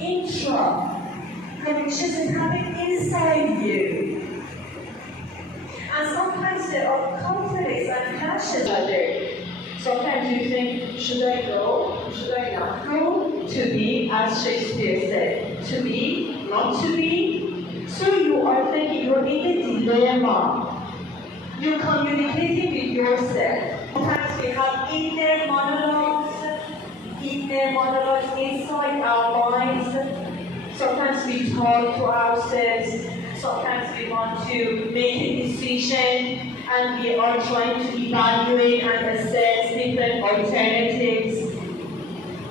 intra connections that happen inside you. And sometimes there are conflicts and clashes out there. Sometimes you think, should I go? Should I not go? To be, as Shakespeare said, to be, not to be. So you are thinking, you're in a dilemma. You're communicating with yourself. Sometimes we have inner monologues inside our minds. Sometimes we talk to ourselves. Sometimes we want to make a decision and we are trying to evaluate and assess different alternatives.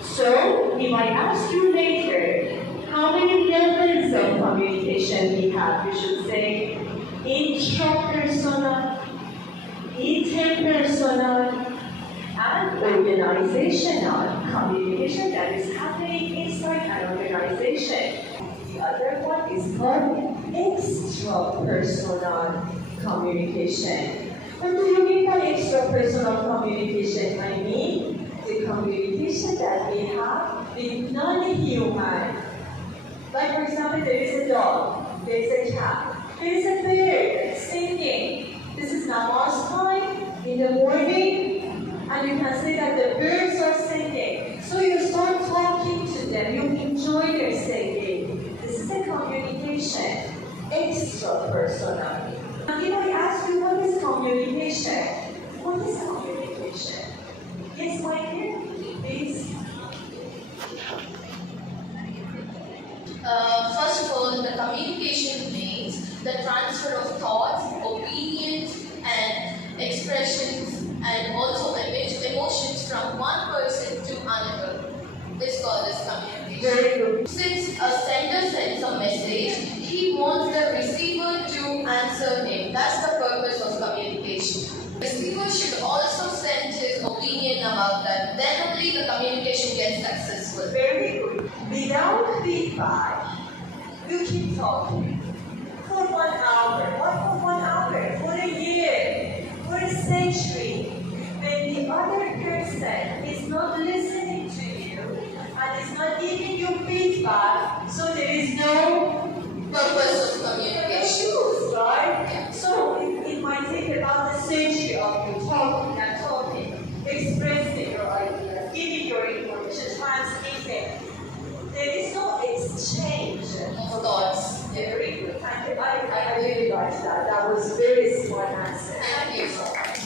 So, if I ask you later, how many levels of communication we have? You should say intrapersonal, interpersonal, and organizational communication that is happening inside an organization. The other one is called extrapersonal communication. What do you mean by extrapersonal communication? I mean the communication that we have with non-human. Like for example, there is a dog, there is a cat, there is a bird singing. This is namaz time in the morning, and you can say that the birds are singing. So you start talking to them, you enjoy their singing. This is a communication, extrapersonal. And if I ask you, what is communication? What is communication? Yes, my dear, please. First of all, the communication means the transfer of thoughts, opinions, and expressions, and also emotions from one person to another. This called as communication. Very good. Since a sender sends a message, he wants the receiver to answer him. That's the purpose of communication. The receiver should also send his opinion about that. Then only the communication gets successful. Very good. Without feedback, you keep talking for 1 hour. What for 1 hour? For a year, for a century. When the other person is not listening to you and is not giving you feedback, so there is no Purpose of communication. Right? Yeah. So it might take about a century of you talking and talking, expressing your ideas, giving your information, transmitting. There is no exchange Of thoughts. Very good. Thank you. I really liked that. That was a very smart answer. Thank you so much.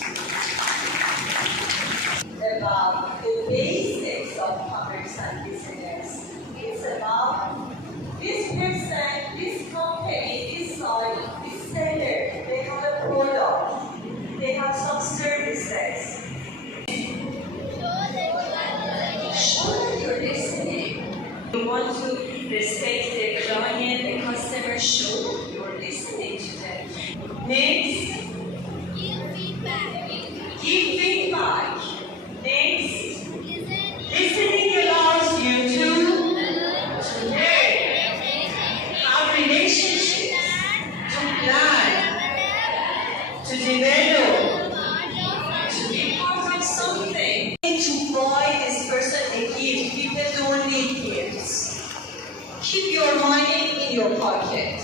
About the basics of commerce and business. It's about this person, this company, this site, this seller, they have a product, they have some services. Show that you're listening. You want to respect the client, the customer, show that you're listening to them. Next, give feedback. Next, listening allows you to learn, have relationships, to plan, to develop, to be part of something. To buy this person a gift, people don't need gifts. Keep your money in your pocket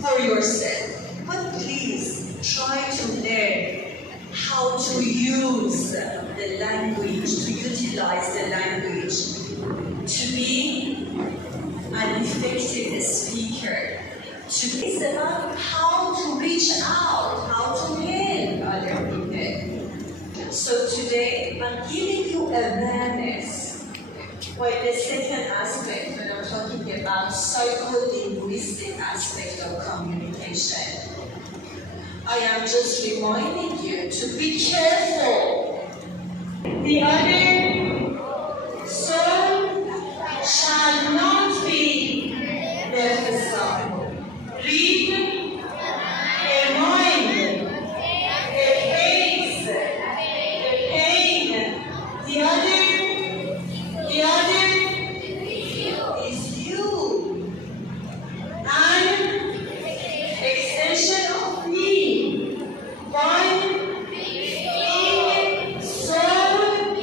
for yourself. But please try to learn how to use the language, to utilize the language, to be an effective speaker. It's about how to reach out, how to help other people. So today, I'm giving you awareness. Well, the second aspect, when I'm talking about psycholinguistic aspect of communication, I am just reminding you to be careful. The other soul shall not be left aside. Read a mind, a case, a pain. The other is you. An extension of me. One being soul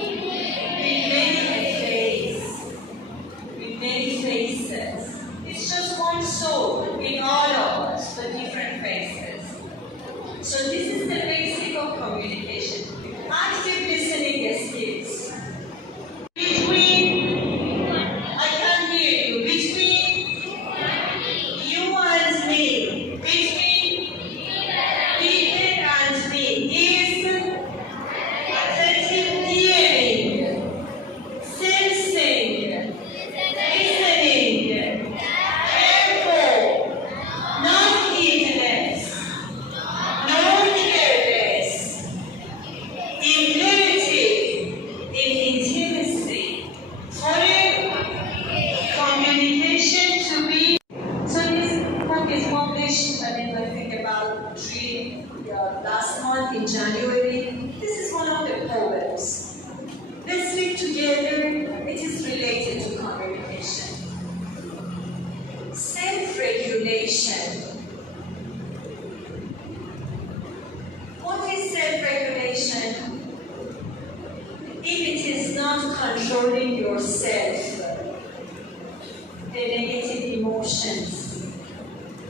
January. This is one of the poems. Let's read together. It is related to communication. Self-regulation. What is self-regulation? If it is not controlling yourself, the negative emotions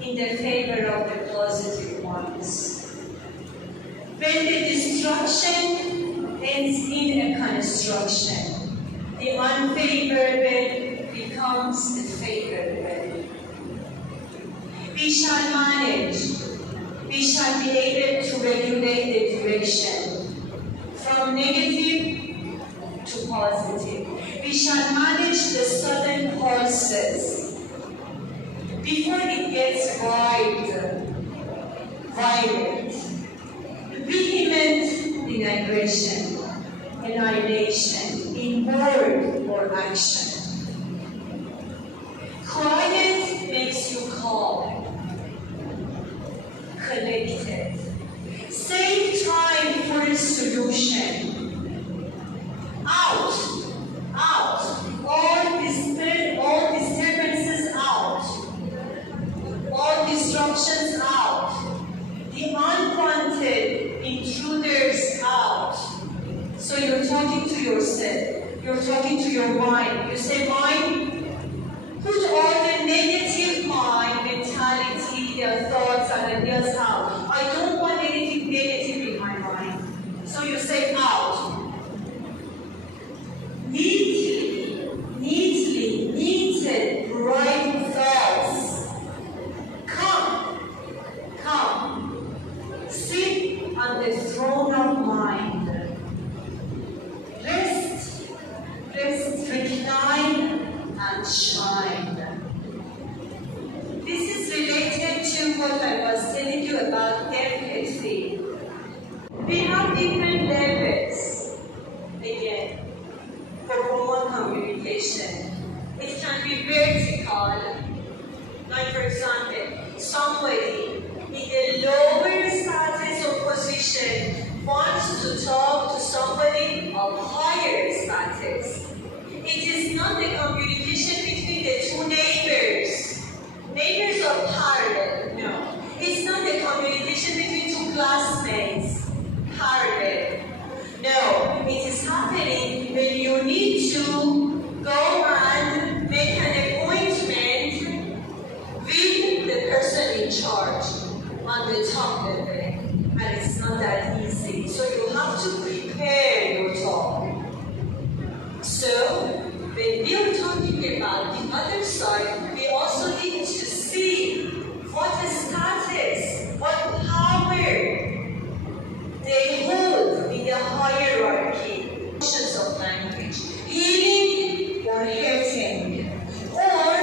in the favor of the positive ones. When the destruction ends in a construction, the unfavorable becomes the favorable. We shall manage. We shall be able to regulate the direction from negative to positive. We shall manage the sudden pulses before it gets violent, vehement in aggression, annihilation, in word or action. Quiet makes you calm, collected. Save time for a solution. Out. All disturbances out. All disruptions out. The unwanted intruders out. So you're talking to yourself. You're talking to your mind. You say, mind, put all the negative mind mentality, their thoughts and ideas out. I don't want anything negative in my mind. So you say out. Neated, right thoughts. Come. Sit on the throne of mind. Rest, recline, and shine. This is related to what I was telling you about empathy. We have different levels, again, for formal communication. It can be vertical, like for example, somebody in a lower status or position wants to talk to somebody of higher status. It is not the communication between the two neighbors. Neighbors are parallel, no. It's not the communication between two classmates, parallel. No, it is happening when you need to go and make an appointment with the person in charge on the top level. And it's not that easy. So you have to prepare your talk. So, when we are talking about the other side, we also need to see what status, what power they hold in the hierarchy. Functions of language, healing or hurting, or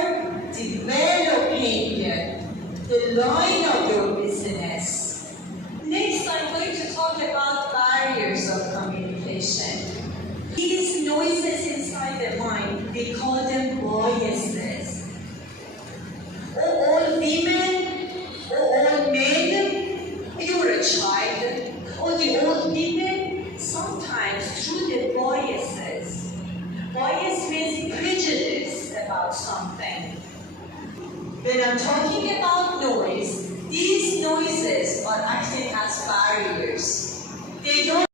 developing the line of your business. Next, I'm going to talk about barriers of communication. These noises inside the mind, we call them biases. All women, all men, you're a child, or the old people, sometimes through the biases. Bias means prejudice about something. When I'm talking about noise, these noises are acting as barriers. They don't